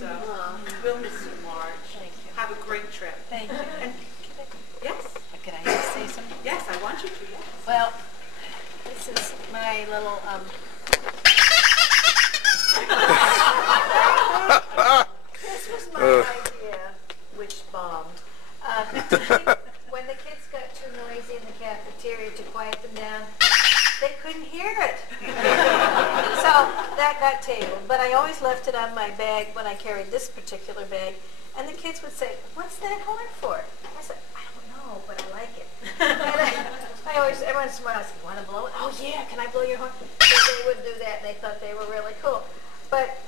So we'll miss you, Marge. Thank you. Have a great trip. Thank you. And yes? Can I just say something? Yes, I want you to, yes. Well, this is my little, this was my idea, which bombed. When the kids got too noisy in the cafeteria, to quiet them down, they couldn't hear it. So that got tabled. But I always left it on my bag when I carried this particular bag. And the kids would say, "What's that horn for?" I said, "I don't know, but I like it." And I always, every once in a while, I said, "You want to blow it?" "Oh yeah, can I blow your horn?" So they would do that, and they thought they were really cool. But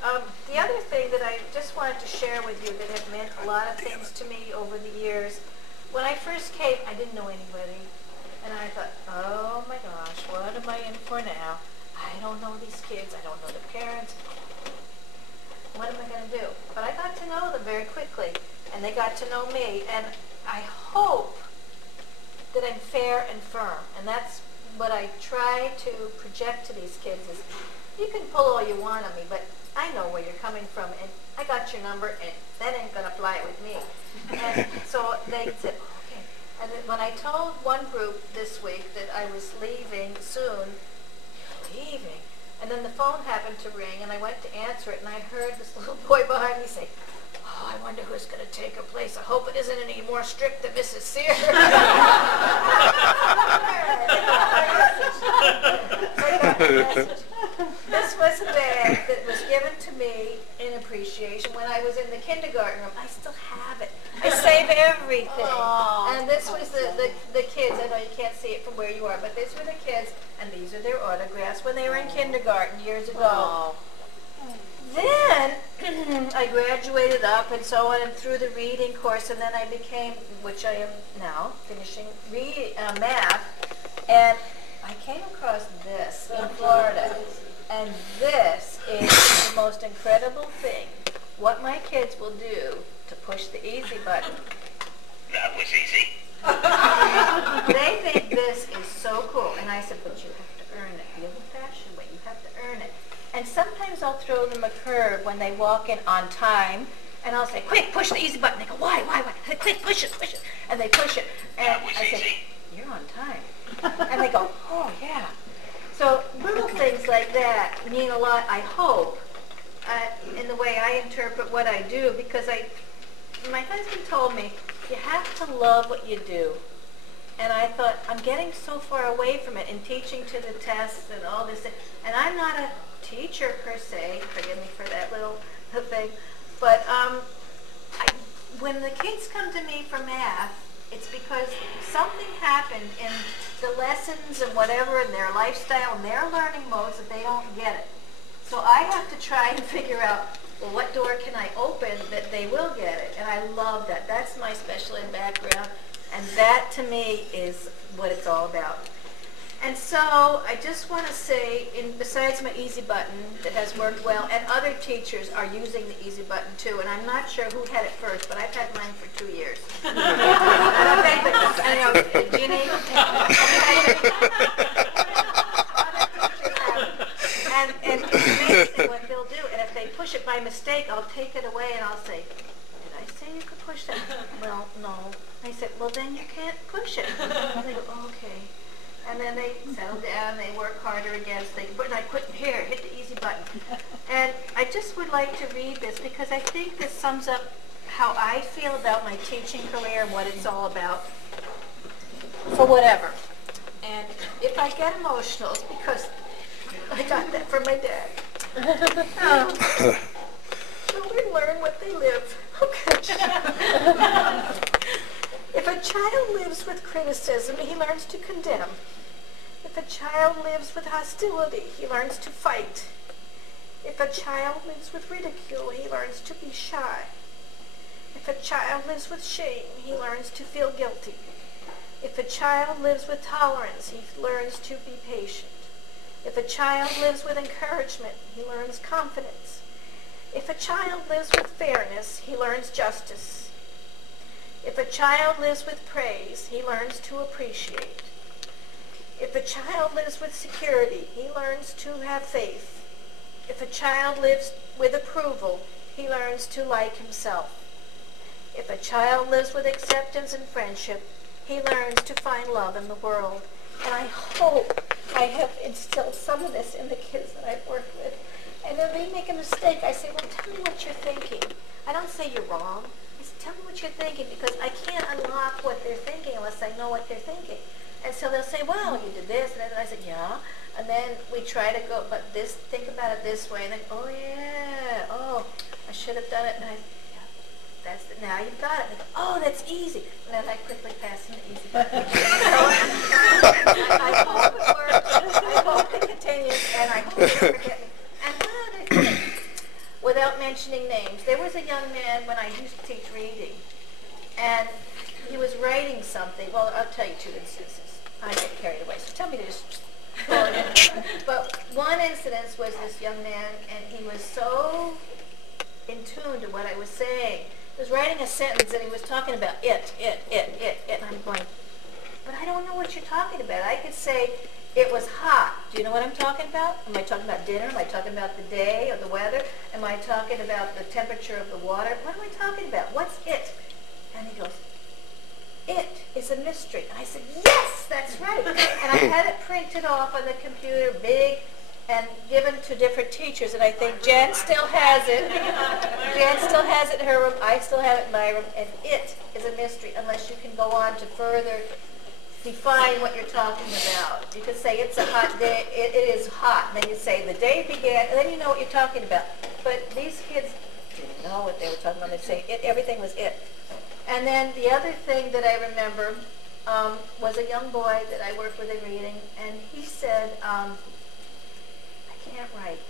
the other thing that I just wanted to share with you that have meant a lot of things to me over the years, when I first came, I didn't know anybody. And I thought, oh my gosh, what am I in for now? I don't know these kids. I don't know the parents. What am I going to do? But I got to know them very quickly, and they got to know me. And I hope that I'm fair and firm. And that's what I try to project to these kids is, you can pull all you want on me, but I know where you're coming from, and I got your number, and that ain't going to fly with me. And so they said, okay. And then when I told one group this week that I was leaving soon, "You're leaving?" And then the phone happened to ring, and I went to answer it, and I heard this little boy behind me say, "Oh, I wonder who's going to take her place. I hope it isn't any more strict than Mrs. Sears." This was a bag that was given to me in appreciation when I was in the kindergarten room. I still have it. I save everything. Aww, and this was the kids. I know you can't see it from where you are, but these were the kids, and these are their autographs when they were in kindergarten years ago. Aww. Then I graduated up and so on and through the reading course, and then I became, which I am now, finishing math, and I came across this in Florida, and this is the most incredible thing. What my kids will do to push the easy button. That was easy. They think this is so cool, and I said, but you have to earn it. The old-fashioned way, you have to earn it. And sometimes I'll throw them a curve when they walk in on time, and I'll say, "Quick, push the easy button." They go, "Why? Quick, push it. And they push it. And I say, "You're on time." And they go, "Oh, yeah." So little things like that mean a lot, I hope, in the way I interpret what I do, because my husband told me, you have to love what you do. And I thought, I'm getting so far away from it in teaching to the tests and all this. And I'm not a teacher per se, forgive me for that little thing, but when the kids come to me for math, it's because something happened in the lessons and whatever in their lifestyle and their learning modes that they don't get it. So I have to try and figure out, well, what door can I open that they will get it? And I love that. That's my special ed background, and that to me is what it's all about. And so I just want to say, besides my easy button that has worked well, and other teachers are using the easy button too, and I'm not sure who had it first, but I've had mine for 2 years. I know, Ginny, and it's amazing what they'll do. And if they push it by mistake, I'll take it away and I'll say, "Did I say you could push that?" "Well, no." I said, "Well, then you can't push it." And they go, "Oh, okay." And then they settle down, they work harder again, so they can put, and I put here, hit the easy button. And I just would like to read this because I think this sums up how I feel about my teaching career and what it's all about for whatever. And if I get emotional, it's because I got that from my dad. Children learn what they live. Okay. If a child lives with criticism, he learns to condemn. If a child lives with hostility, he learns to fight. If a child lives with ridicule, he learns to be shy. If a child lives with shame, he learns to feel guilty. If a child lives with tolerance, he learns to be patient. If a child lives with encouragement, he learns confidence. If a child lives with fairness, he learns justice. If a child lives with praise, he learns to appreciate. If a child lives with security, he learns to have faith. If a child lives with approval, he learns to like himself. If a child lives with acceptance and friendship, he learns to find love in the world. And I hope I have instilled some of this in the kids that I've worked with. And when they make a mistake, I say, well, tell me what you're thinking. I don't say you're wrong. I say, tell me what you're thinking, because I can't unlock what they're thinking unless I know what they're thinking. And so they'll say, well, you did this. And then I said, yeah. And then we try to go, but this, think about it this way. And then, oh, yeah. Oh, I should have done it. And I, yeah, that's it. Now you've got it. And they go, oh, that's easy. And then I quickly pass them the easy button. I hope it works. I hope it continues. And I hope they don't forget me. And one other thing, without mentioning names, there was a young man when I used to teach reading, and he was writing something. Well, I'll tell you 2 instances. I get carried away, so tell me to just pull it in. But one incident was this young man, and he was so in tune to what I was saying. He was writing a sentence, and he was talking about it, and I'm going, but I don't know what you're talking about. I could say, it was hot. Do you know what I'm talking about? Am I talking about dinner? Am I talking about the day or the weather? Am I talking about the temperature of the water? What am I talking about? What's it? And he goes, it is a mystery. And I said, yes, that's right. And I had it printed off on the computer, big, and given to different teachers. And I think Jen still has it. Jen still has it in her room. I still have it in my room. And it is a mystery unless you can go on to further define what you're talking about. You could say it's a hot day, it is hot, and then you say the day began, and then you know what you're talking about. But these kids didn't know what they were talking about. They'd say it, everything was it. And then the other thing that I remember was a young boy that I worked with in reading, and he said, I can't write.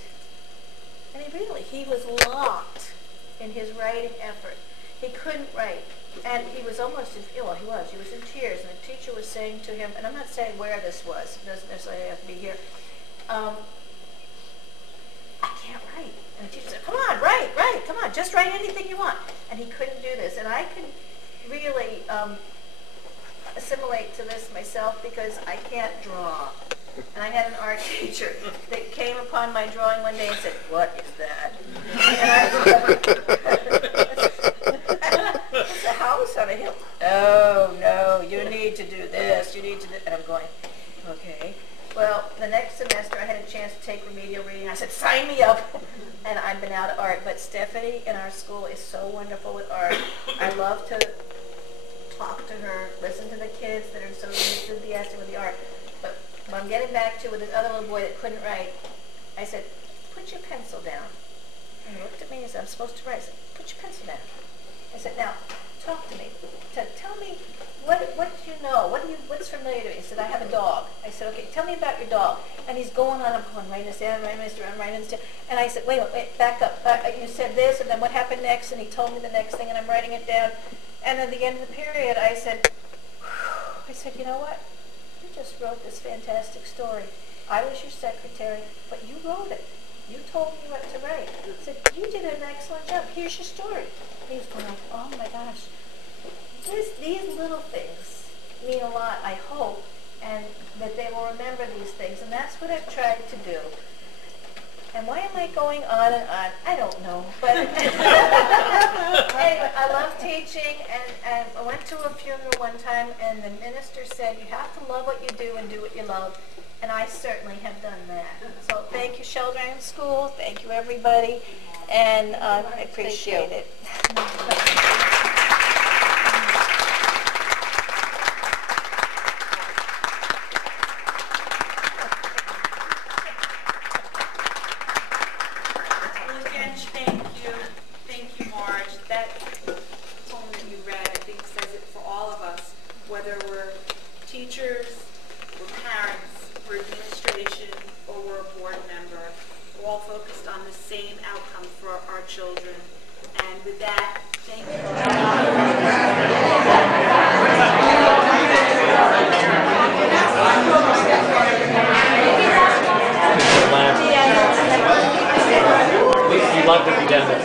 And he was locked in his writing effort. He couldn't write. And he was almost in, well, he was in tears, and the teacher was saying to him, and I'm not saying where this was, it doesn't necessarily have to be here, I can't write. And the teacher said, come on, write, come on, just write anything you want. And he couldn't do this. And I could really assimilate to this myself because I can't draw. And I had an art teacher that came upon my drawing one day and said, what is that? It's a house on a hill. Oh, no, you need to do this, you need to do, and I'm going, okay. Well, the next semester I had a chance to take remedial reading. I said, sign me up. And I've been out of art. But Stephanie in our school is so wonderful with art. I love to talk to her, listen to the kids that are so enthusiastic with the art. But what I'm getting back to with this other little boy that couldn't write, I said, put your pencil down. And he looked at me and said, I'm supposed to write. I said, put your pencil down. I said, now, talk to me. Tell me, what do you know? What's familiar to you? He said, I have a dog. I said, okay, tell me about your dog. And he's going on, I'm going, writing this down, writing this down, writing this down. And I said, wait, back up. You said this, and then what happened next? And he told me the next thing, and I'm writing it down. And at the end of the period, I said, you know what? You just wrote this fantastic story. I was your secretary, but you wrote it. You told me what to write. I said, you did an excellent job. Here's your story. He was going like, oh my gosh. These little things mean a lot, I hope, and that they will remember these things. And that's what I've tried to do. And why am I going on and on? I don't know. But anyway, I love teaching, and I went to a funeral one time, and the minister said, you have to love what you do and do what you love. And I certainly have done that. So thank you, Children School. Thank you, everybody. And I appreciate it. Love to be done with